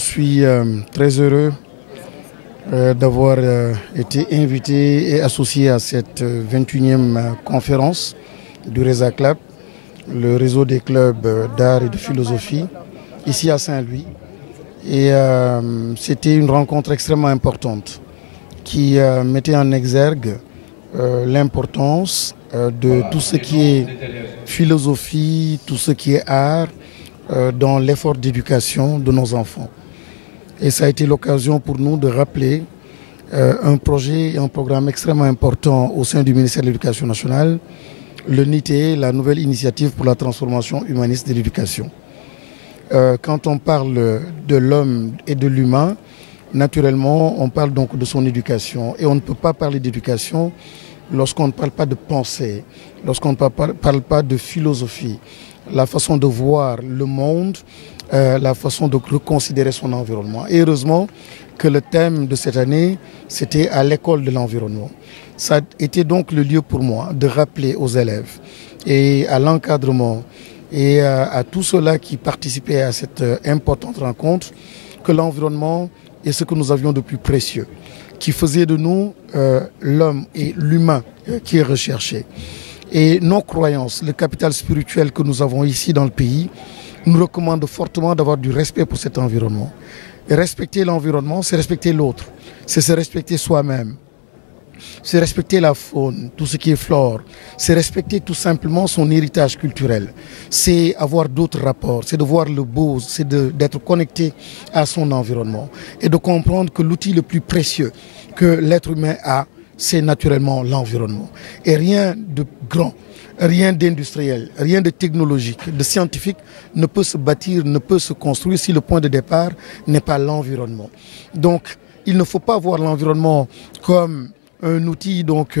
suis très heureux d'avoir été invité et associé à cette 21e conférence du RESA Club, le réseau des clubs d'art et de philosophie, ici à Saint-Louis. Et c'était une rencontre extrêmement importante qui mettait en exergue l'importance de tout ce qui est philosophie, tout ce qui est art dans l'effort d'éducation de nos enfants. Et ça a été l'occasion pour nous de rappeler un projet et un programme extrêmement important au sein du ministère de l'Éducation nationale, le NITE, la nouvelle initiative pour la transformation humaniste de l'éducation. Quand on parle de l'homme et de l'humain, naturellement, on parle donc de son éducation. Et on ne peut pas parler d'éducation lorsqu'on ne parle pas de pensée, lorsqu'on ne parle pas de philosophie, la façon de voir le monde, la façon de reconsidérer son environnement. Et heureusement que le thème de cette année, c'était à l'école de l'environnement. Ça a été donc le lieu pour moi de rappeler aux élèves et à l'encadrement et à tous ceux-là qui participaient à cette importante rencontre que l'environnement est ce que nous avions de plus précieux, qui faisait de nous l'homme et l'humain qui est recherché. Et nos croyances, le capital spirituel que nous avons ici dans le pays, nous recommandent fortement d'avoir du respect pour cet environnement. Et respecter l'environnement, c'est respecter l'autre, c'est se respecter soi-même. C'est respecter la faune, tout ce qui est flore. C'est respecter tout simplement son héritage culturel. C'est avoir d'autres rapports, c'est de voir le beau, c'est d'être connecté à son environnement. Et de comprendre que l'outil le plus précieux que l'être humain a, c'est naturellement l'environnement. Et rien de grand, rien d'industriel, rien de technologique, de scientifique ne peut se bâtir, ne peut se construire si le point de départ n'est pas l'environnement. Donc, il ne faut pas voir l'environnement comme un outil donc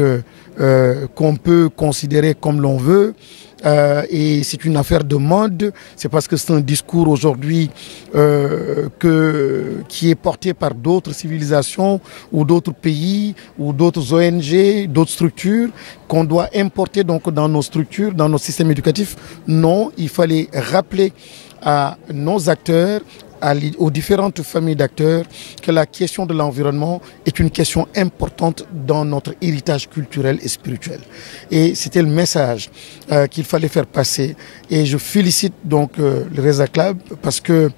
qu'on peut considérer comme l'on veut et c'est une affaire de mode. C'est parce que c'est un discours aujourd'hui qui est porté par d'autres civilisations ou d'autres pays ou d'autres ONG, d'autres structures qu'on doit importer donc dans nos structures, dans nos systèmes éducatifs. Non, il fallait rappeler à nos acteurs, aux différentes familles d'acteurs, que la question de l'environnement est une question importante dans notre héritage culturel et spirituel. Et c'était le message qu'il fallait faire passer. Et je félicite donc le RESA Club parce que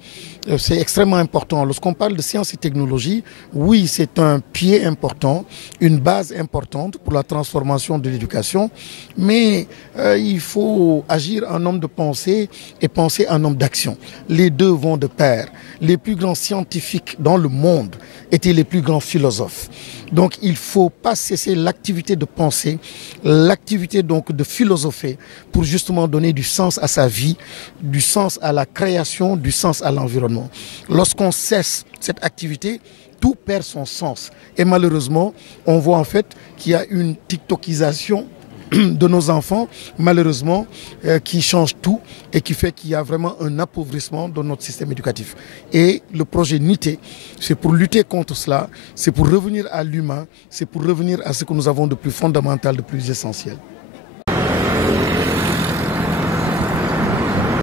c'est extrêmement important. Lorsqu'on parle de sciences et technologies, oui, c'est un pied important, une base importante pour la transformation de l'éducation, mais il faut agir en homme de pensée et penser en homme d'action. Les deux vont de pair. Les plus grands scientifiques dans le monde étaient les plus grands philosophes. Donc il ne faut pas cesser l'activité de penser, l'activité donc de philosopher pour justement donner du sens à sa vie, du sens à la création, du sens à l'environnement. Lorsqu'on cesse cette activité, tout perd son sens. Et malheureusement, on voit en fait qu'il y a une tiktokisation de nos enfants, malheureusement, qui change tout et qui fait qu'il y a vraiment un appauvrissement de notre système éducatif. Et le projet NITE, c'est pour lutter contre cela, c'est pour revenir à l'humain, c'est pour revenir à ce que nous avons de plus fondamental, de plus essentiel.